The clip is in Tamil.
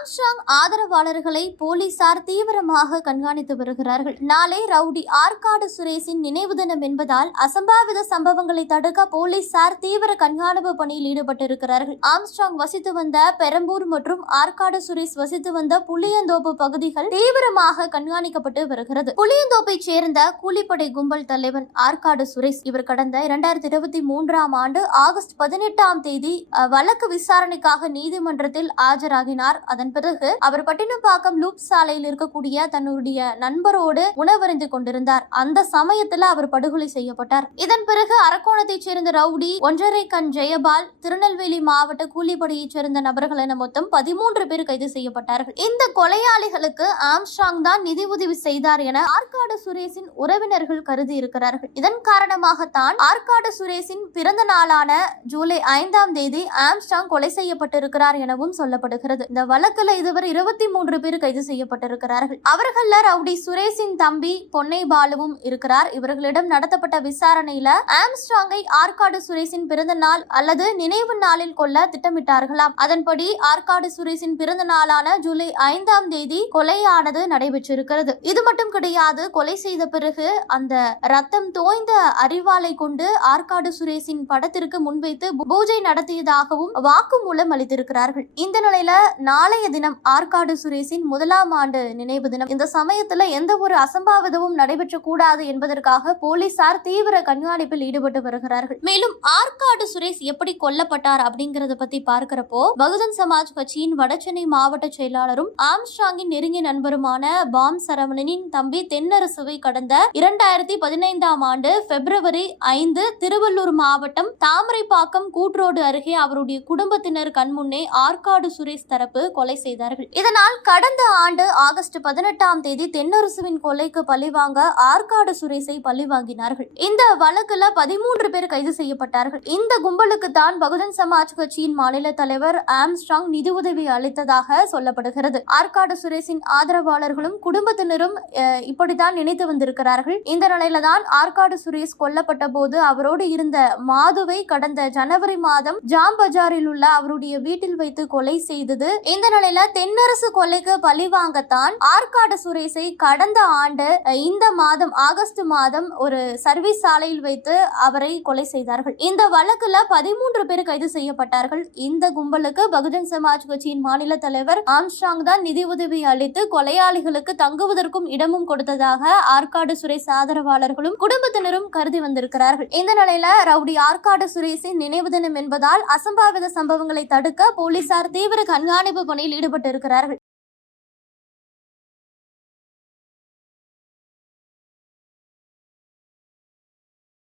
ஆம்ஸ்ட்ராங் ஆதரவாளர்களை போலீசார் தீவிரமாக கண்காணித்து வருகிறார்கள். நாளை ரவுடி ஆற்காடு சுரேஷின் நினைவு தினம் என்பதால் அசம்பாவித சம்பவங்களை தடுக்க போலீசார் தீவிர கண்காணிப்பு பணியில் ஈடுபட்டிருக்கிறார்கள். ஆம்ஸ்ட்ராங் வசித்து வந்த பெரம்பூர் மற்றும் ஆற்காடு சுரேஷ் வசித்து வந்த புளியந்தோப்பு பகுதிகள் தீவிரமாக கண்காணிக்கப்பட்டு வருகிறது. புளியந்தோப்பைச் சேர்ந்த கூலிப்படை கும்பல் தலைவன் ஆற்காடு சுரேஷ் இவர் கடந்த இரண்டாயிரத்தி இருபத்தி மூன்றாம் ஆண்டு ஆகஸ்ட் பதினெட்டாம் தேதி வழக்கு விசாரணைக்காக நீதிமன்றத்தில் ஆஜராகினார். அதன் பிறகு அவர் பட்டினப்பாக்கம் லூப் சாலையில் இருக்கக்கூடிய தன்னுடைய நண்பரோடு உணவருந்து கொண்டிருந்தார். அந்த சமயத்துல அவர் படுகொலை செய்யப்பட்டார். இதன் பிறகு அரக்கோணத்தைச் சேர்ந்த ரவுடி ஒன்றரை கண் ஜெயபால் திருநெல்வேலி மாவட்ட கூலிப்படையைச் சேர்ந்த நபர்கள் என மொத்தம் பதிமூன்று பேர் கைது செய்யப்பட்டார்கள். இந்த கொலையாளிகளுக்கு ஆம்ஸ்ட்ராங் தான் நிதி உதவி செய்தார் என ஆற்காடு சுரேஷின் உறவினர்கள் கருதி இருக்கிறார்கள். இதன் காரணமாகத்தான் ஆற்காடு சுரேஷின் பிறந்த நாளான ஜூலை ஐந்தாம் தேதி ஆம்ஸ்ட்ராங் கொலை செய்யப்பட்டிருக்கிறார் எனவும் சொல்லப்படுகிறது. இந்த வழக்கு வழக்குல இதுவரை இருபத்தி மூன்று பேர் கைது செய்யப்பட்டிருக்கிறார்கள். அவர்கள ரவுடி சுரேஷின் தம்பி பொன்னை பாலுவும் இருக்கிறார். இவர்களிடம் நடத்தப்பட்ட விசாரணையில ஆம்ஸ்ட்ராங்கை ஆற்காடு சுரேஷின் பிறந்த நாள் அல்லது நினைவு நாளில் கொல்ல திட்டமிட்டார்களாம். அதன்படி ஆற்காடு சுரேஷின் பிறந்த நாளான ஜூலை ஐந்தாம் தேதி கொலையானது நடைபெற்றிருக்கிறது. இது மட்டும் கிடையாது கொலை செய்த பிறகு அந்த ரத்தம் தோய்ந்த அறிவாளை கொண்டு ஆற்காடு சுரேஷின் படத்திற்கு முன்வைத்து பூஜை நடத்தியதாகவும் வாக்குமூலம் அளித்திருக்கிறார்கள். இந்த நிலையில நாளைய தினம் ஆற்காடு சுரேஷின் முதலாம் ஆண்டு நினைவு தினம். இந்த சமயத்துல எந்த ஒரு அசம்பாவிதமும் நடைபெற்ற கூடாது என்பதற்காக போலீசார் தீவிர கண்காணிப்பில் ஈடுபட்டு வருகிறார்கள். மேலும் ஆற்காடு சுரேஷ் எப்படி கொல்லப்பட்டார் அப்படிங்கறத பத்தி பார்க்கிறப்போ பகுஜன் சமாஜ் கட்சியின் வடசென்னை மாவட்ட செயலாளரும் ஆம்ஸ்ட்ராங்கின் நெருங்கிய நண்பருமான பாம் சரவணனின் தம்பி தென்னரசுவை கடந்த இரண்டாயிரத்தி பதினைந்தாம் ஆண்டு பிப்ரவரி ஐந்து திருவள்ளூர் மாவட்டம் தாமரைப்பாக்கம் கூட்ரோடு அருகே அவருடைய குடும்பத்தினர் கண்முன்னே ஆற்காடு சுரேஷ் தரப்பு கொலை செய்தார்கள். இதனால் கடந்த ஆண்டு ஆகஸ்ட் பதினெட்டாம் தேதி தென்னரசுவின் கொலைக்கு பழிவாங்க ஆற்காடு சுரேஷை பழிவாங்கினார்கள் இந்த வழக்குல பதிமூன்று பேர் கைது செய்யப்பட்டார்கள். இந்த கும்பலுக்கு தான் பகுஜன் சமாஜ் கட்சியின் மாநில தலைவர் ஆம்ஸ்ட்ராங் நிதி உதவி அளித்ததாக சொல்லப்படுகிறது. ஆற்காடு சுரேஷின் ஆதரவாளர்களும் குடும்பத்தினரும் இப்படித்தான் நினைத்து வந்திருக்கிறார்கள். இந்த நிலையில தான் ஆற்காடு சுரேஷ் கொல்லப்பட்ட போது அவரோடு இருந்த மாதுவை கடந்த ஜனவரி மாதம் ஜாம் பஜாரில் உள்ள அவருடைய வீட்டில் வைத்து கொலை செய்தது. இந்த நிலையில தென்னரசு கொலைக்கு பழி வாங்கத்தான் ஆற்காடு சுரேஷை கடந்த ஆண்டு இந்த மாதம் ஆகஸ்ட் மாதம் ஒரு சர்வீஸ் சாலையில் வைத்து அவரை கொலை செய்தார்கள். இந்த வழக்குல பதிமூன்று பேர் கைது செய்யப்பட்டார்கள். இந்த கும்பலுக்கு பகுஜன் சமாஜ் கட்சியின் மாநில தலைவர் ஆம்ஸ்ட்ராங் தான் நிதி உதவி அளித்து கொலையாளிகளுக்கு தங்குவதற்கும் இடமும் கொடுத்ததாக ஆற்காடு சுரேஷ் ஆதரவாளர்களும் குடும்பத்தினரும் கருதி வந்திருக்கிறார்கள். இந்த நிலையில ரவுடி ஆற்காடு சுரேஷின் நினைவு தினம் என்பதால் அசம்பாவித சம்பவங்களை தடுக்க போலீசார் தீவிர கண்காணிப்பு பணியில் ஈடுபட்டு இருக்கிறார்கள்